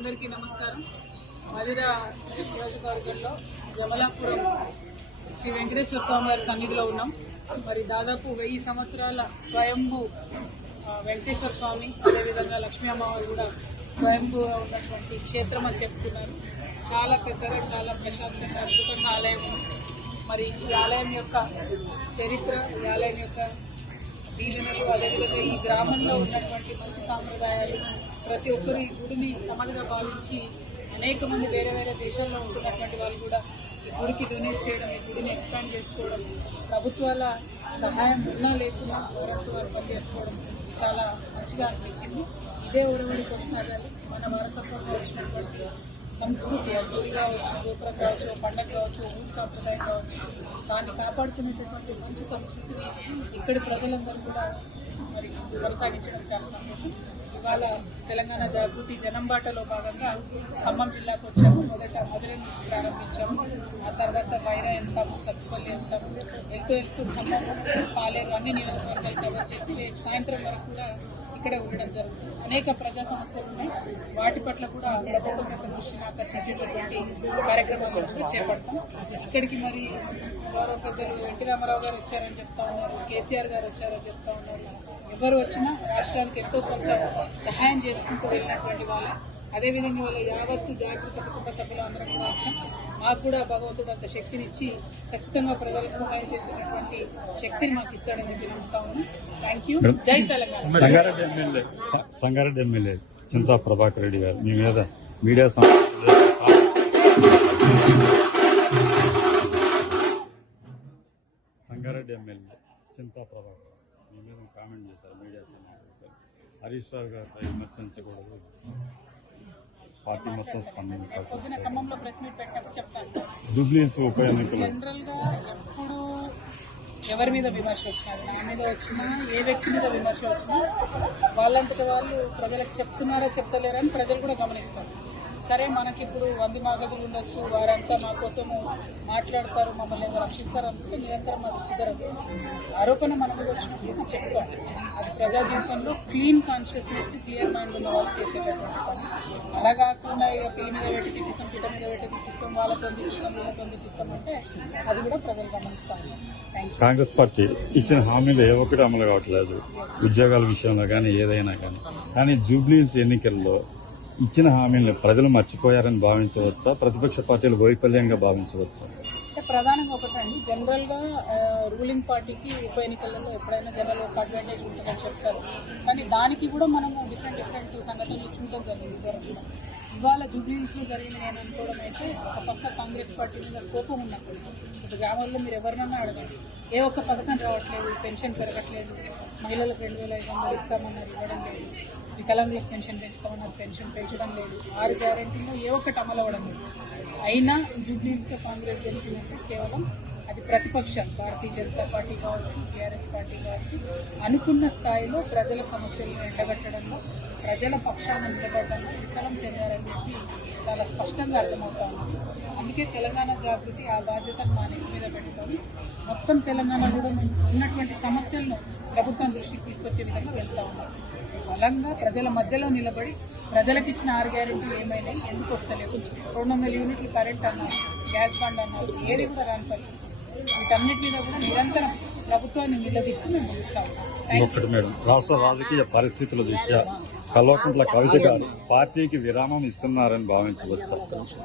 అందరికీ నమస్కారం మధుర నియోజకవర్గంలో జమలాపురం శ్రీ వెంకటేశ్వర స్వామి వారి సన్నిధిలో ఉన్నాం మరి దాదాపు వెయ్యి సంవత్సరాల స్వయంభు వెంకటేశ్వర స్వామి అదేవిధంగా లక్ష్మీ అమ్మవారు కూడా స్వయంభూగా ఉన్నటువంటి క్షేత్రం అని చెప్తున్నారు చాలా పెద్దగా చాలా ప్రశాంతంగా అద్భుతంగా ఆలయం మరి ఈ ఆలయం యొక్క చరిత్ర ఈ ఆలయం యొక్క దీనిలో అదేవిధంగా ఈ గ్రామంలో ఉన్నటువంటి మంచి సాంప్రదాయాలు ప్రతి ఒక్కరు ఈ గుడిని తమదిగా భావించి అనేక మంది వేరే వేరే దేశాల్లో ఉంటున్నటువంటి వాళ్ళు కూడా ఈ గుడికి డొనేట్ చేయడం ఈ గుడిని ఎక్స్పాండ్ చేసుకోవడం ప్రభుత్వాల సహాయం ఉన్నా లేకున్నా ఓరక్కు వారు పనిచేసుకోవడం చాలా మంచిగా అనిపించింది ఇదే ఒరవడి కొనసాగాలి మన వారసత్వంగా వచ్చినటువంటి సంస్కృతి అటువీ కావచ్చు గోపురం కావచ్చు పండగ కావచ్చు ఊరు సాంప్రదాయం కావచ్చు దాన్ని కాపాడుతున్నటువంటి మంచి సంస్కృతిని ఇక్కడి ప్రజలందరూ కూడా మరి కొనసాగించడం చాలా సంతోషం ఇవాళ తెలంగాణ జాగృతి జనంబాటలో భాగంగా ఖమ్మం జిల్లాకు వచ్చాము మొదట మధురై నుంచి ప్రారంభించాము ఆ తర్వాత వైరా వెళ్తాము సత్తుపల్లి వెళ్తాము వెళ్తూ వెళ్తూ ఖమ్మం పాలేరు అన్ని నియోజకవర్గాలు కవర్ చేసి రేపు సాయంత్రం వరకు కూడా ఇక్కడే ఉండడం జరుగుతుంది అనేక ప్రజా సమస్యలు ఉన్నాయి వాటి పట్ల కూడా ప్రభుత్వం యొక్క దృష్టిని ఆకర్షించేటటువంటి కార్యక్రమాలు కూడా చేపడతాం ఇక్కడికి మరి గౌరవ పెద్దలు ఎన్టీ రామారావు గారు వచ్చారని చెప్తా ఉన్నారు కేసీఆర్ గారు వచ్చారని చెప్తా ఉన్నారు ఎవరు వచ్చినా రాష్ట్రానికి ఎంతో కొంత సహాయం చేసుకుంటూ వెళ్ళినటువంటి వాళ్ళ అదేవిధంగా వాళ్ళ యావత్ జాగ్రత్త కుటుంబ సభ్యులు అందరం కూడా వచ్చాం మాకు కూడా భగవంతుడు అంత శక్తినిచ్చి ఖచ్చితంగా ప్రజలకు సహాయం చేసేటటువంటి శక్తిని మాకు ఇస్తాడని చెప్పి నమ్ముతా ఉన్నాం సంగారెడ్డి ఎమ్మెల్యే సంగారెడ్డి ఎమ్మెల్యే చింతా ప్రభాకర్ రెడ్డి గారు మీ మీద మీడియా సంగారెడ్డి ఎమ్మెల్యే చింతా ప్రభాకర్ మీ మీద కామెంట్ చేశారు మీడియా సమావేశాలు హరీష్ రావు గారిపై విమర్శించకూడదు పార్టీ మొత్తం స్పందించాలి జూబ్లీస్ ఉప ఎన్నికలు ఎవరి మీద విమర్శ వచ్చినా నా మీద వచ్చినా ఏ వ్యక్తి మీద విమర్శ వచ్చినా వాళ్ళంతటి వాళ్ళు ప్రజలకు చెప్తున్నారా చెప్తలేరా అని ప్రజలు కూడా గమనిస్తారు సరే మనకి ఇప్పుడు వంది మాగదులు ఉండొచ్చు వారంతా మా కోసము మాట్లాడతారు మమ్మల్ని ఏదో రక్షిస్తారు అనుకుంటే నిరంతరం అది కుదరదు ఆరోపణ మన మీద వచ్చినప్పుడు చెప్పుకోవాలి అది ప్రజా జీవితంలో క్లీన్ కాన్షియస్నెస్ క్లియర్ మైండ్ ఉన్న వాళ్ళు చేసేటట్టు అలా కాకుండా ఇక పీల మీద పెట్టి తిప్పిస్తాం పిట మీద పెట్టి తిప్పిస్తాం వాళ్ళతో తిప్పిస్తాం వీళ్ళతో తిప్పిస్తాం అంటే అది కూడా ప్రజలు గమనిస్తాను కాంగ్రెస్ పార్టీ ఇచ్చిన హామీలు ఏ ఒక్కటి అమలు కావట్లేదు ఉద్యోగాల విషయంలో కానీ ఏదైనా కానీ కానీ జూబ్లీస్ ఎన్నికల్లో ఇచ్చిన హామీలను ప్రజలు మర్చిపోయారని భావించవచ్చా ప్రతిపక్ష పార్టీలు వైఫల్యంగా భావించవచ్చా అంటే ప్రధానంగా ఒకటండి జనరల్ గా రూలింగ్ పార్టీకి ఉప ఎన్నికలలో ఎప్పుడైనా జనరల్ ఒక అడ్వాంటేజ్ ఉంటుందని చెప్తారు కానీ దానికి కూడా మనము డిఫరెంట్ డిఫరెంట్ సంఘటనలు చూడటం జరిగింది ఇవాళ జూబ్లీస్లో జరిగింది నేను అనుకోవడం అయితే ఒక పక్క కాంగ్రెస్ పార్టీ మీద కోపం ఉన్నప్పుడు గ్రామాల్లో మీరు ఎవరినన్నా అడగండి ఏ ఒక్క పథకం రావట్లేదు పెన్షన్ పెరగట్లేదు మహిళలకు రెండు వేల ఐదు వందలు ఇస్తామన్నారు ఇవ్వడం లేదు వికలాంగులకు పెన్షన్ పెంచుతామన్నారు పెన్షన్ పెంచడం లేదు ఆరు గ్యారెంటీలో ఏ ఒక్కటి అమలు అవ్వడం లేదు అయినా జూబ్లీస్లో కాంగ్రెస్ గెలిచినట్టు కేవలం అది ప్రతిపక్షం భారతీయ జనతా పార్టీ కావచ్చు టీఆర్ఎస్ పార్టీ కావచ్చు అనుకున్న స్థాయిలో ప్రజల సమస్యలను ఎండగట్టడంలో ప్రజల పక్షాన్ని నిలబడడంలో వికలం చెందారని చెప్పి చాలా స్పష్టంగా అర్థమవుతా ఉన్నది అందుకే తెలంగాణ జాగృతి ఆ బాధ్యతను మా నెల మీద పెట్టుకొని మొత్తం తెలంగాణ కూడా ఉన్నటువంటి సమస్యలను ప్రభుత్వం దృష్టికి తీసుకొచ్చే విధంగా వెళ్తా ఉన్నారు బలంగా ప్రజల మధ్యలో నిలబడి ప్రజలకు ఇచ్చిన ఆరు గ్యారెంటీలు ఏమైనా ఎందుకు వస్తలేదు రెండు వందల యూనిట్లు కరెంట్ అన్నారు గ్యాస్ బండ్ అన్నారు ఏది కూడా రాని పరిస్థితి వీటన్నిటి మీద కూడా నిరంతరం ప్రభుత్వాన్ని నిలదీస్తూ మేము ముందుకు మేడం రాష్ట్ర రాజకీయ పరిస్థితుల దృష్ట్యా కల్వకుంట్ల కవిత గారు పార్టీకి విరామం ఇస్తున్నారని భావించవచ్చు